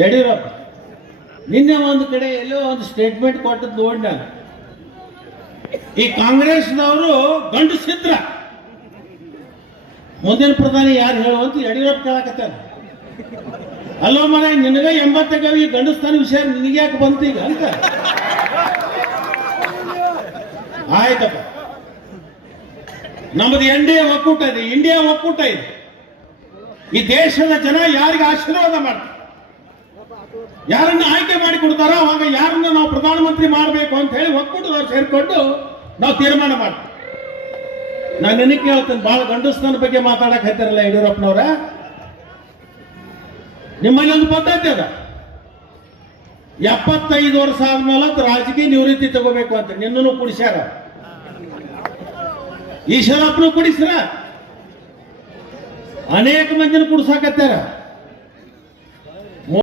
ಯಡಿಯೂರಪ್ಪ ನಿನ್ನೆ ಒಂದು ಕಡೆ ಎಲ್ಲೋ ಒಂದು ಸ್ಟೇಟ್ಮೆಂಟ್ ಕೊಟ್ಟದ್ದು ನೋಡಿ ನಾನು. ಈ ಕಾಂಗ್ರೆಸ್ನವರು ಗಂಡಸಿದ್ರ ಮುಂದಿನ ಪ್ರಧಾನಿ ಯಾರು ಹೇಳುವಂತ ಯಡಿಯೂರಪ್ಪ ಕೇಳಕತ್ತಾರ. ಅಲ್ಲೋ ಮನೆ ನಿನಗ 80 ಈ ಗಂಡಸ್ತಾನ ವಿಷಯ ನಿನಗೆ ಯಾಕೆ ಬಂತು ಈಗ ಅಂತ. ಆಯ್ತಪ್ಪ, ನಮ್ಮದು NDA ಒಕ್ಕೂಟ ಇದೆ, ಇಂಡಿಯಾ ಒಕ್ಕೂಟ ಇದೆ. ಈ ದೇಶದ ಜನ ಯಾರಿಗೆ ಆಶೀರ್ವಾದ ಮಾಡ್ತಾರೆ, ಯಾರನ್ನ ಆಯ್ಕೆ ಮಾಡಿ ಕೊಡ್ತಾರೋ ಅವಾಗ ಯಾರನ್ನ ನಾವು ಪ್ರಧಾನಮಂತ್ರಿ ಮಾಡಬೇಕು ಅಂತ ಹೇಳಿ ಒಕ್ಕೂಟದವ್ರು ಸೇರ್ಕೊಂಡು ನಾವು ತೀರ್ಮಾನ ಮಾಡ್ತೀವಿ. ನಾನು ನಿನಗೆ ಕೇಳ್ತೇನೆ, ಬಹಳ ಗಂಡಸ್ತಾನ ಬಗ್ಗೆ ಮಾತಾಡಕ್ ಹತ್ತಿರಲ್ಲ ಯಡಿಯೂರಪ್ಪನವ್ರ. ನಿಮ್ಮಲ್ಲಿ ಒಂದು ಪದ್ಧತಿ ಅದ, 75 ವರ್ಷ ಆದ್ಮೇಲೆ ರಾಜಕೀಯ ನಿವೃತ್ತಿ ತಗೋಬೇಕು ಅಂತ. ನಿನ್ನೂ ಕುಡಿಸ್ಯಾರ, ಈಶ್ವರಪ್ಪನು ಕುಡಿಸ್ರ, ಅನೇಕ ಮಂದಿನ ಕುಡಿಸಾಕತ್ತಾರ.